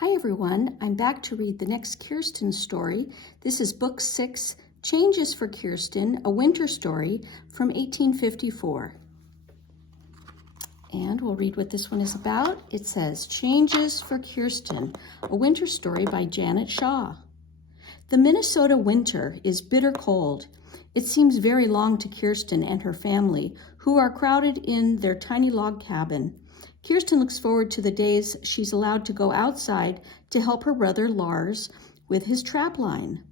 Hi everyone, I'm back to read the next Kirsten story. This is Book 6, Changes for Kirsten, a winter story from 1854. And we'll read what this one is about. It says, Changes for Kirsten, a winter story by Janet Shaw. The Minnesota winter is bitter cold. It seems very long to Kirsten and her family, who are crowded in their tiny log cabin. Kirsten looks forward to the days she's allowed to go outside to help her brother Lars with his trap line.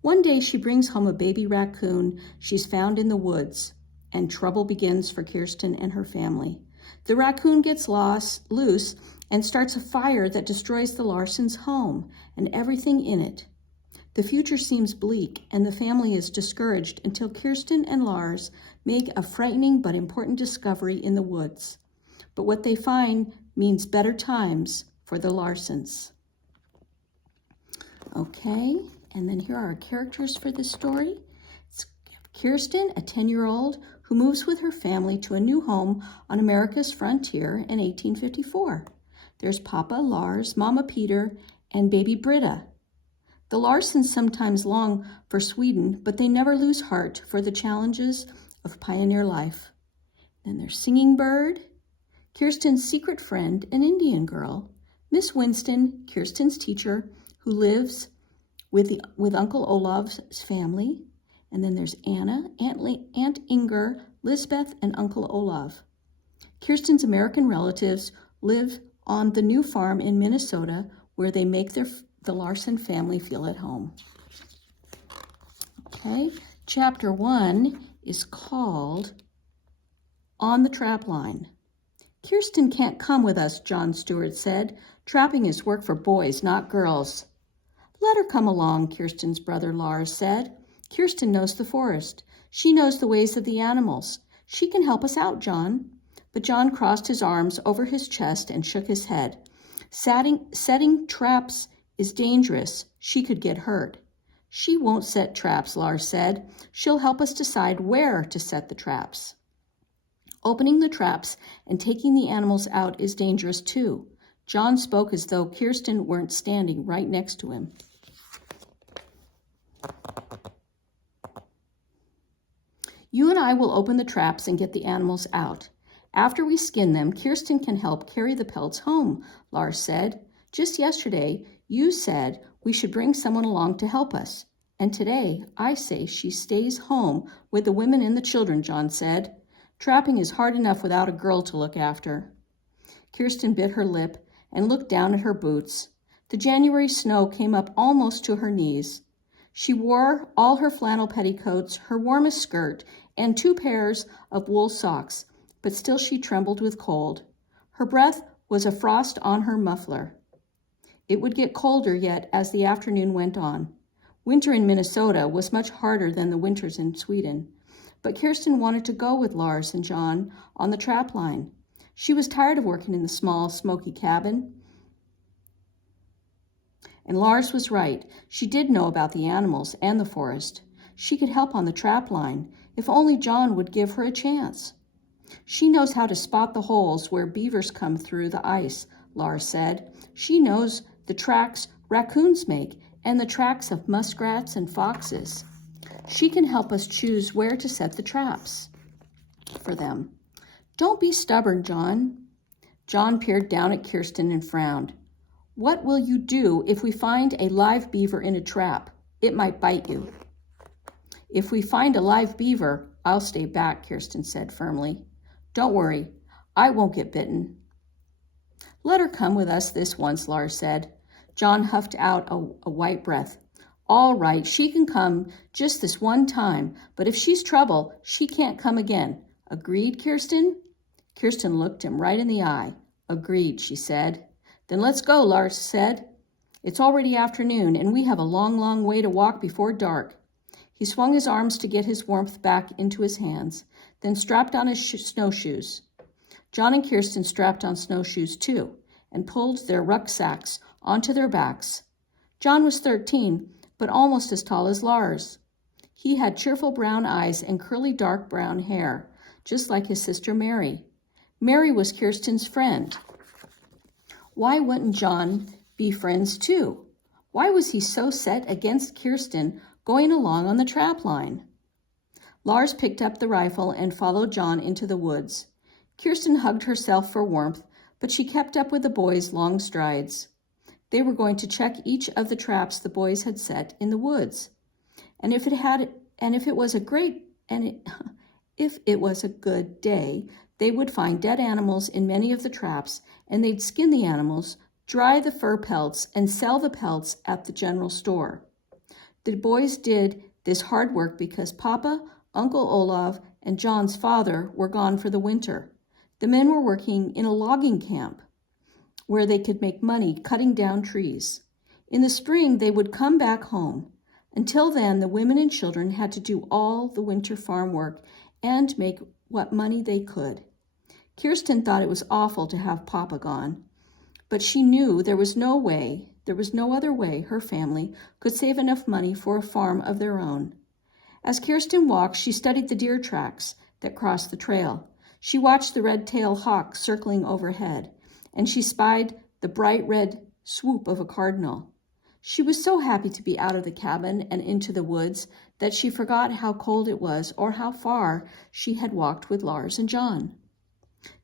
One day she brings home a baby raccoon she's found in the woods, and trouble begins for Kirsten and her family. The raccoon gets loose and starts a fire that destroys the Larsens' home and everything in it. The future seems bleak, and the family is discouraged until Kirsten and Lars make a frightening but important discovery in the woods. But what they find means better times for the Larsens. Okay, and then here are our characters for this story. It's Kirsten, a 10-year-old who moves with her family to a new home on America's frontier in 1854. There's Papa Lars, Mama Peter, and baby Britta. The Larsens sometimes long for Sweden, but they never lose heart for the challenges of pioneer life. Then there's Singing Bird, Kirsten's secret friend, an Indian girl, Miss Winston, Kirsten's teacher, who lives with Uncle Olaf's family. And then there's Anna, Aunt Inger, Lisbeth, and Uncle Olaf. Kirsten's American relatives live on the new farm in Minnesota, where they make the Larsen family feel at home. Okay, chapter 1 is called On the Trap Line. Kirsten can't come with us, John Stewart said. Trapping is work for boys, not girls. Let her come along, Kirsten's brother Lars said. Kirsten knows the forest. She knows the ways of the animals. She can help us out, John. But John crossed his arms over his chest and shook his head. Setting traps is dangerous. She could get hurt. She won't set traps, Lars said. She'll help us decide where to set the traps. Opening the traps and taking the animals out is dangerous too. John spoke as though Kirsten weren't standing right next to him. You and I will open the traps and get the animals out. After we skin them, Kirsten can help carry the pelts home, Lars said. Just yesterday, you said we should bring someone along to help us. And today, I say she stays home with the women and the children, John said. Trapping is hard enough without a girl to look after. Kirsten bit her lip and looked down at her boots. The January snow came up almost to her knees. She wore all her flannel petticoats, her warmest skirt, and 2 pairs of wool socks, but still she trembled with cold. Her breath was a frost on her muffler. It would get colder yet as the afternoon went on. Winter in Minnesota was much harder than the winters in Sweden. But Kirsten wanted to go with Lars and John on the trap line. She was tired of working in the small, smoky cabin. And Lars was right. She did know about the animals and the forest. She could help on the trap line, if only John would give her a chance. She knows how to spot the holes where beavers come through the ice, Lars said. She knows the tracks raccoons make and the tracks of muskrats and foxes. She can help us choose where to set the traps for them. Don't be stubborn, John. John peered down at Kirsten and frowned. What will you do if we find a live beaver in a trap? It might bite you. If we find a live beaver, I'll stay back, Kirsten said firmly. Don't worry, I won't get bitten. Let her come with us this once, Lars said. John huffed out a white breath. All right, she can come just this one time, but if she's trouble, she can't come again. Agreed, Kirsten? Kirsten looked him right in the eye. Agreed, she said. Then let's go, Lars said. It's already afternoon, and we have a long, long way to walk before dark. He swung his arms to get his warmth back into his hands, then strapped on his snowshoes. John and Kirsten strapped on snowshoes too, and pulled their rucksacks onto their backs. John was 13, but almost as tall as Lars. He had cheerful brown eyes and curly dark brown hair, just like his sister Mary. Mary was Kirsten's friend. Why wouldn't John be friends too. Why was he so set against Kirsten going along on the trap line? Lars picked up the rifle and followed John into the woods. Kirsten hugged herself for warmth, but she kept up with the boys' long strides. They were going to check each of the traps the boys had set in the woods. And if it was a good day, they would find dead animals in many of the traps, and they'd skin the animals, dry the fur pelts, and sell the pelts at the general store. The boys did this hard work because Papa, Uncle Olav, and John's father were gone for the winter. The men were working in a logging camp where they could make money cutting down trees. In the spring, they would come back home. Until then, the women and children had to do all the winter farm work and make what money they could. Kirsten thought it was awful to have Papa gone, but she knew there was no other way her family could save enough money for a farm of their own. As Kirsten walked, she studied the deer tracks that crossed the trail. She watched the red-tailed hawk circling overhead, and she spied the bright red swoop of a cardinal. She was so happy to be out of the cabin and into the woods that she forgot how cold it was or how far she had walked with Lars and John.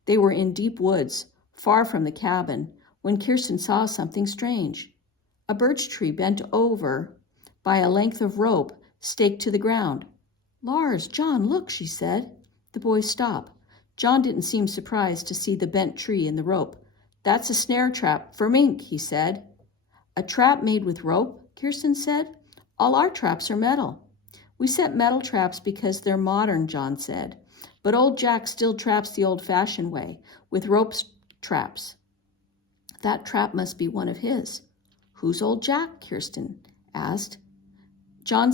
They were in deep woods, far from the cabin, when Kirsten saw something strange. A birch tree bent over by a length of rope staked to the ground. "Lars, John, look," she said. The boys stopped. John didn't seem surprised to see the bent tree in the rope. "That's a snare trap for mink," he said. "A trap made with rope?" Kirsten said. "All our traps are metal." "We set metal traps because they're modern," John said. "But old Jack still traps the old-fashioned way, with rope traps." "That trap must be one of his." "Who's old Jack?" Kirsten asked. John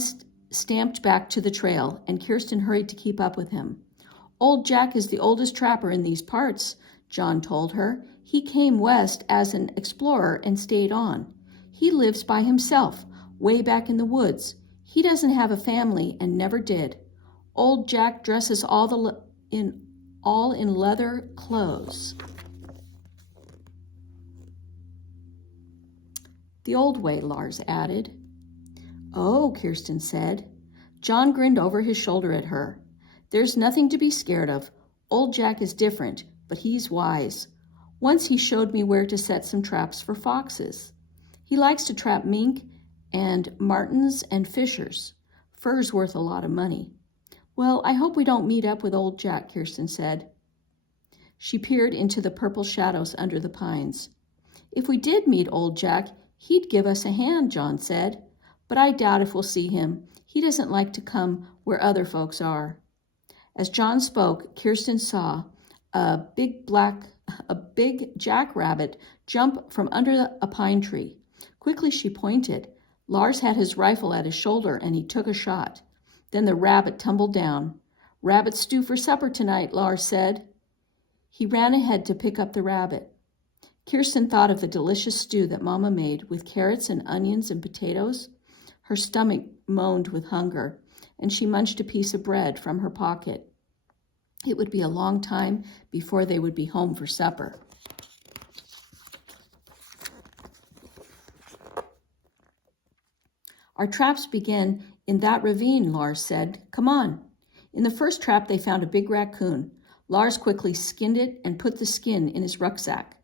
stamped back to the trail, and Kirsten hurried to keep up with him. "Old Jack is the oldest trapper in these parts," John told her. "He came west as an explorer and stayed on. He lives by himself, way back in the woods. He doesn't have a family and never did. Old Jack dresses all in leather clothes." "The old way," Lars added. "Oh," Kirsten said. John grinned over his shoulder at her. "There's nothing to be scared of. Old Jack is different, but he's wise. Once he showed me where to set some traps for foxes. He likes to trap mink and martens and fishers. Fur's worth a lot of money." "Well, I hope we don't meet up with old Jack," Kirsten said. She peered into the purple shadows under the pines. "If we did meet old Jack, he'd give us a hand," John said. "But I doubt if we'll see him. He doesn't like to come where other folks are." As John spoke, Kirsten saw a big jackrabbit jump from under a pine tree. Quickly she pointed. Lars had his rifle at his shoulder, and he took a shot. Then the rabbit tumbled down. "Rabbit stew for supper tonight," Lars said. He ran ahead to pick up the rabbit. Kirsten thought of the delicious stew that Mama made with carrots and onions and potatoes. Her stomach moaned with hunger, and she munched a piece of bread from her pocket. It would be a long time before they would be home for supper. "Our traps begin in that ravine," Lars said. "Come on." In the first trap, they found a big raccoon. Lars quickly skinned it and put the skin in his rucksack.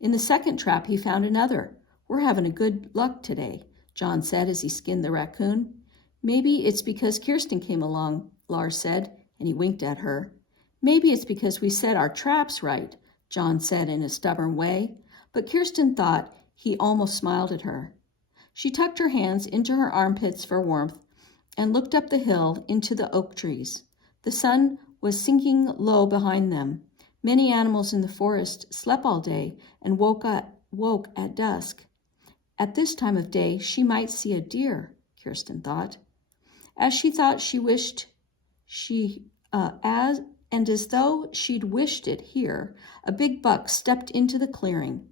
In the second trap, he found another. "We're having a good luck today," John said as he skinned the raccoon. "Maybe it's because Kirsten came along," Lars said, and he winked at her. "Maybe it's because we set our traps right," John said in a stubborn way, but Kirsten thought he almost smiled at her. She tucked her hands into her armpits for warmth and looked up the hill into the oak trees. The sun was sinking low behind them. Many animals in the forest slept all day and woke at dusk. At this time of day, she might see a deer, Kirsten thought. As though she'd wished it here, a big buck stepped into the clearing.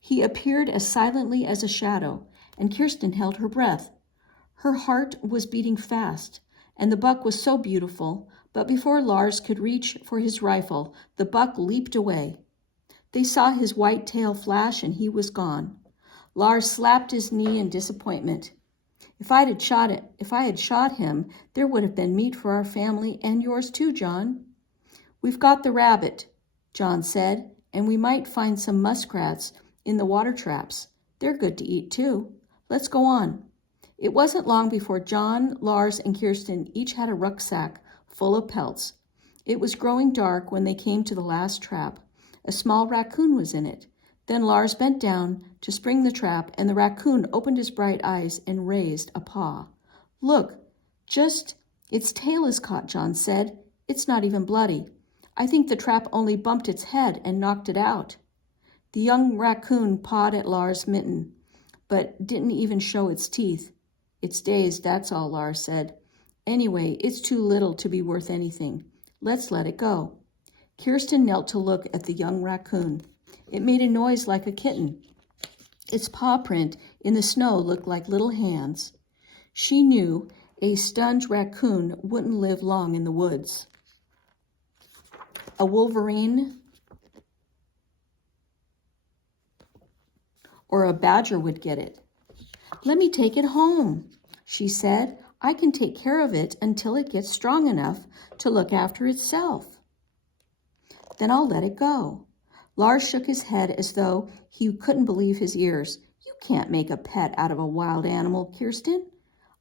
He appeared as silently as a shadow, and Kirsten held her breath. Her heart was beating fast, and the buck was so beautiful, but before Lars could reach for his rifle, the buck leaped away. They saw his white tail flash, and he was gone. Lars slapped his knee in disappointment. If I had shot him, there would have been meat for our family and yours too, John. We've got the rabbit, John said, and we might find some muskrats in the water traps. They're good to eat too. Let's go on. It wasn't long before John, Lars, and Kirsten each had a rucksack full of pelts. It was growing dark when they came to the last trap. A small raccoon was in it. Then Lars bent down to spring the trap, and the raccoon opened his bright eyes and raised a paw. Look, just its tail is caught, John said. It's not even bloody. I think the trap only bumped its head and knocked it out. The young raccoon pawed at Lars' mitten, but didn't even show its teeth. It's dazed, that's all, Lars said. Anyway, it's too little to be worth anything. Let's let it go. Kirsten knelt to look at the young raccoon. It made a noise like a kitten. Its paw print in the snow looked like little hands. She knew a stunned raccoon wouldn't live long in the woods. A wolverine or a badger would get it. Let me take it home, she said. I can take care of it until it gets strong enough to look after itself. Then I'll let it go. Lars shook his head as though he couldn't believe his ears. You can't make a pet out of a wild animal, Kirsten.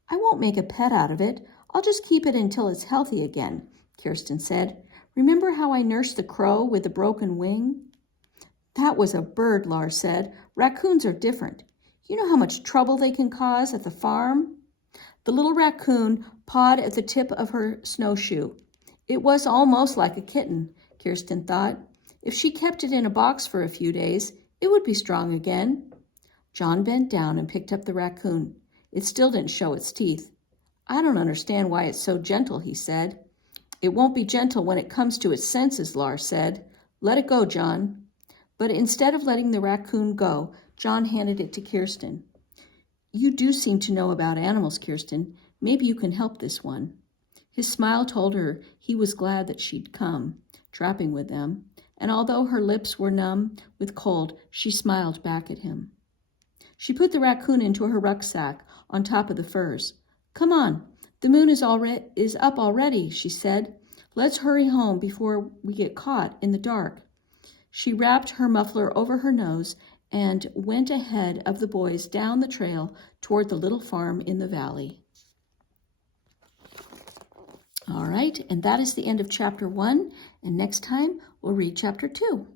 I won't make a pet out of it. I'll just keep it until it's healthy again, Kirsten said. Remember how I nursed the crow with the broken wing? That was a bird, Lars said. Raccoons are different. You know how much trouble they can cause at the farm? The little raccoon pawed at the tip of her snowshoe. It was almost like a kitten, Kirsten thought. If she kept it in a box for a few days, it would be strong again. John bent down and picked up the raccoon. It still didn't show its teeth. I don't understand why it's so gentle, he said. It won't be gentle when it comes to its senses, Lars said. Let it go, John. But instead of letting the raccoon go, John handed it to Kirsten. You do seem to know about animals, Kirsten. Maybe you can help this one. His smile told her he was glad that she'd come, trapping with them. And although her lips were numb with cold, she smiled back at him. She put the raccoon into her rucksack on top of the furs. Come on, the moon is up already, she said. Let's hurry home before we get caught in the dark. She wrapped her muffler over her nose and went ahead of the boys down the trail toward the little farm in the valley. All right, and that is the end of chapter 1, and next time we'll read chapter 2.